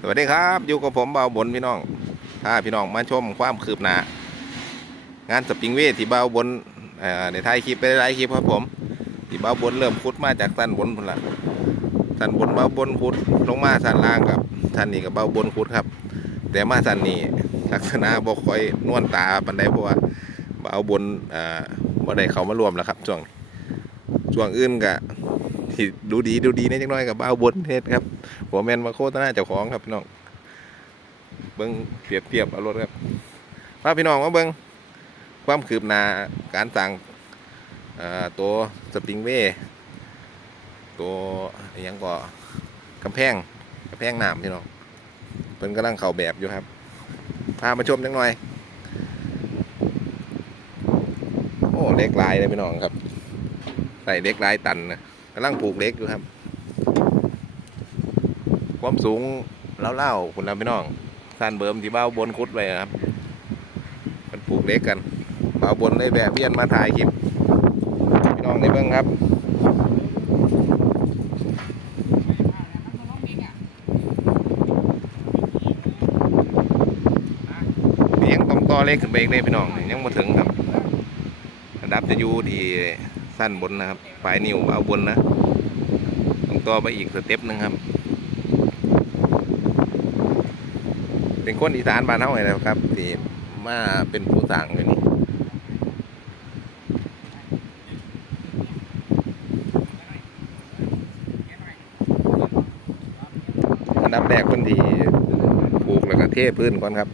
สวัสดีครับอยู่กับผมเบาบนพี่น้อง ถ้าพี่น้องมาชมความคืบหน้างานสปริงเวทที่เบาบนในท้ายคลิปไปหลายคลิปครับผมที่เบาบนเริ่มขุดมาจากสันบนพุ่นละสันบนเบาบนขุดลงมาสันล่างกับสันนี้กับเบาบนขุดครับ แต่มาสันนี้ลักษณะบ่ค่อยนวลตาปันใดเพราะว่าเบาบนเอ่อบ่ได้เขามารวมแล้วครับช่วงช่วงอื่นก็ที่ ดูดีดูดีนิดจักหน้อยกับเบาบนเฮ็ดครับผมแมนมาโฆษณาเจ้าของครับพี่น้องเบิ้งเปรียบเทียบเอารถครับพาพี่น้องมาเบิ้งความคืบหน้าการสั่งตัวสปริงเวย์ตัวยังก็กำแพงกำแพงหน้ำพี่น้องเพิ่นกำลังเข่าแบบอยู่ครับพามาชมจังหน่อย โอ้เล็กลายเลยพี่น้องครับ ใส่เล็กลายตันนะำลังปลูกเล็กอยู่ครับ ความสูงเล่าๆคุณนะพี่น้องสั้นเบิ่มที่เบ้าบนคุดไปครับ มันปลูกเล็กกันเบ้าบนได้แบบเวียนมาถ่ายคลิปพี่น้องในเบื้องครับนี่ยังต้องต่อเล็กขึ้นไปอีกเลยพี่น้องยังมาถึงครับระดับจะอยู่ที่ สั้นบนนะครับปลายนิ้วเบ้าบนนะต้องต่อไปอีกสเต็ปหนึ่งครับ เป็นคนอีสานบ้านเฮาไงนะครับที่มาเป็นผู้สั่งอยู่นี่อันดับแรกคนที่ปลูกแล้วก็เทพื้นก่อนครับ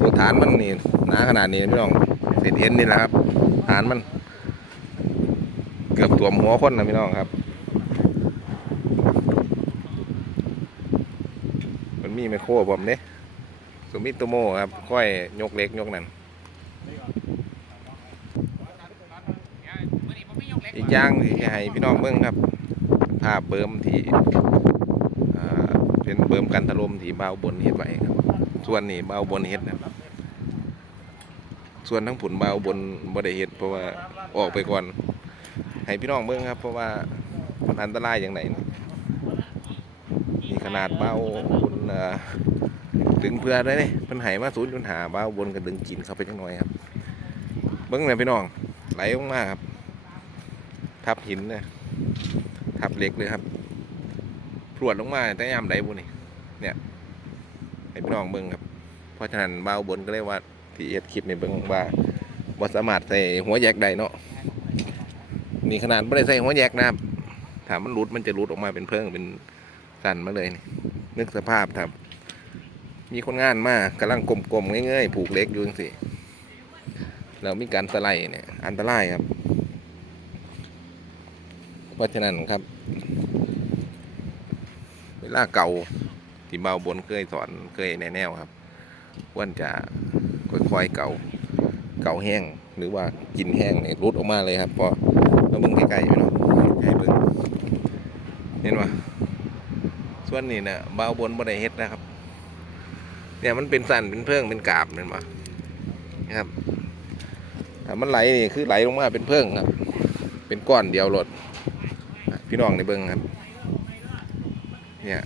ตัวฐานมันนี่หนาขนาดนี้ไม่ต้องเศษเห็นนี่แหละครับฐานมัน เกือบตัวมหัวคนนะพี่น้องครับมันมีไมโครผมเนี่ยสมิโตโมครับ ค่อยยกเล็กยกนั่นอีกอย่างที่จะให้พี่น้องเบิ่งครับ ภาพเบิ่มที่เป็นเบิ่มกันถล่มที่เบาบนเฮ็ดไว้ครับ ส่วนนี้เบาบนเฮ็ดนะครับส่วนทั้งผุนเบาบนบ่ได้เฮ็ดเพราะว่าออกไปก่อน ให้พี่น้องเบิ่งครับ เพราะว่ามันอันตรายอย่างไรนี่นี่ขนาดเบาบนเอ่อดึงเพื่อได้เลยมันไหมาศูนย์จุดหาเบ้าวนกันดึงกินเข้าไปจังหน่อยครับเบิ้งเลยพี่น้องไหลลงมาครับ ทับหินนะทับเล็กเลยครับพรวดลงมาแต่ยามไหลบุนี่เนี่ยให้พี่น้องเบิ้งครับ เพราะฉะนั้นบ้าบนก็เรียกว่าที่เอ็ดคลิปในเบิ้งว่าบ่สามารถใส่หัวแยกได้เนาะ นี่ขนาดไม่ได้ใส่หัวแยกนะครับถามมันรุดมันจะรุดออกมาเป็นเพิ่งเป็นสั่นมาเลยนี่นึกสภาพครับ มีคนงานมากกำลังกลมๆเงยๆผูกเล็กอยู่จังสิแล้วมีการสไลด์เนี่ยอันตรายครับ เพราะฉะนั้นครับ เวลาเก่าที่เบาบนเคยสอนเคยแนแนวครับควรจะค่อยๆเก่า เก่าแห้งหรือว่ากินแห้งเนี่ยรุดออกมาเลยครับพอ เราเบิ่งใกล้ๆอยู่เนาะให้เบิ่งเห็นไหมส่วนนี้เนี่ยเบาบนบ่ได้เฮ็ดนะครับ เนี่ยมันเป็นสันเป็นเพิ่งเป็นกาบเห็นปะนะครับถ้ามันไหลนี่คือไหลลงมาเป็นเพิ่งครับ เป็นก้อนเดียวหลดพี่น้องในเบิ้งครับ เนี่ย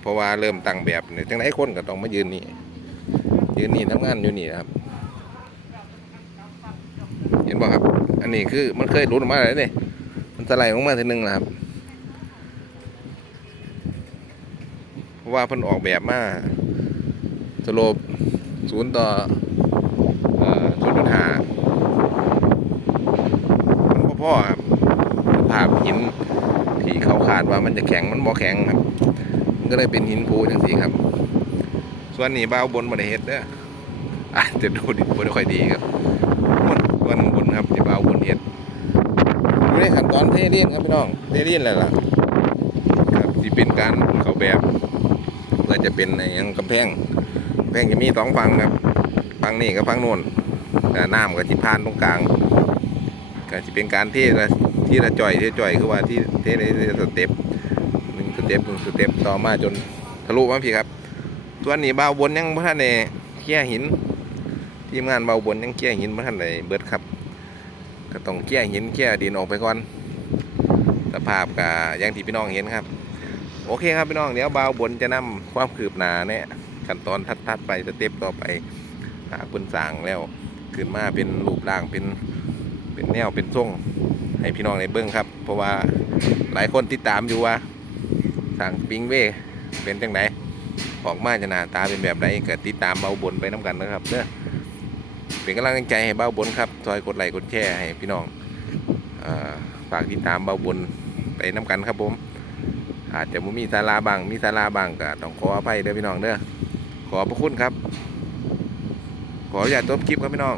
เพราะว่าเริ่มตั้งแบบเนี่ยจังไหนคนก็ต้องมายืนนี่ยืนนี่ทำงานอยู่นี่นะครับ เห็นบ่ครับ นนี้คือมันเคยหลุดออกมาเลยเนี่ยมันสไลด์ลงมาทีนึงนะครับเพราะว่าเพิ่นออกแบบมาสโลปศูนย์ต่อศูนย์จุดห้ามันพ่อครับภาพหินที่เขาขาดว่ามันจะแข็งมันบ่แข็งครับ มันก็เลยเป็นหินภูจังสีครับ ส่วนนี้บ้าบนบ่ได้เฮ็ดเด้ออาจจะดูดิบ่ได้ค่อยดีครับมันส่วนบนครับที่บ้าวบนเฮ็ด อนขั้นตอนเทเลียนครับพี่น้องเทเลียนแล้วล่ะครับที่เป็นการเขาแบบเพื่อจะเป็นในยังกำแพงแพงจะมีสองฝั่งครับฝั่งนี้กับฝั่งโน้นก็น้ำกับจิพานตรงกลางก็จะเป็นการเทละที่ละจ่อยที่จ่อยคือว่าที่เทในสเต็ปหนึ่งสเต็ปหนึ่งสเต็ปต่อมาจนทะลุมาพี่ครับส่วนนี้เบาบนยังพระท่านในเกี้ยหิน ทีมงานเบาบนยังเกี้ยหินพระท่านในเบิดครับก็ต้องเกี้ยหินเกี้ยดินออกไปก่อน สภาพกับอย่างที่พี่น้องเห็นครับ โอเคครับพี่น้องเดี๋ยวบ่าวบนจะนำความคืบหน้าเนี่ยขั้นตอนทัดๆไปสเต็ปต่อไปหาปืนสางแล้วขึ้นมาเป็นรูปร่างเป็นเป็นแนวเป็นทรงให้พี่น้องในเบิ้องครับ เพราะว่าหลายคนติดตามอยู่ว่าสั่งปิงเว่เป็นจังไดออกมาจะหน้าตาเป็นแบบไหนก็ติดตามเบาบนไปน้กันนะครับเด้อเป็นกำลังใจให้เบาบนครับซอยกดไลค์กดแชร์ให้พี่น้องอ่อ ฝากติดตามเบาบนไปน้กันครับผม อาจจะมีสาราบางมีสาราบางก็ต้องขออภัยเด้อพี่น้องเด้อขอพระคุณครับ ขออนุญาตจบคลิปครับพี่น้อง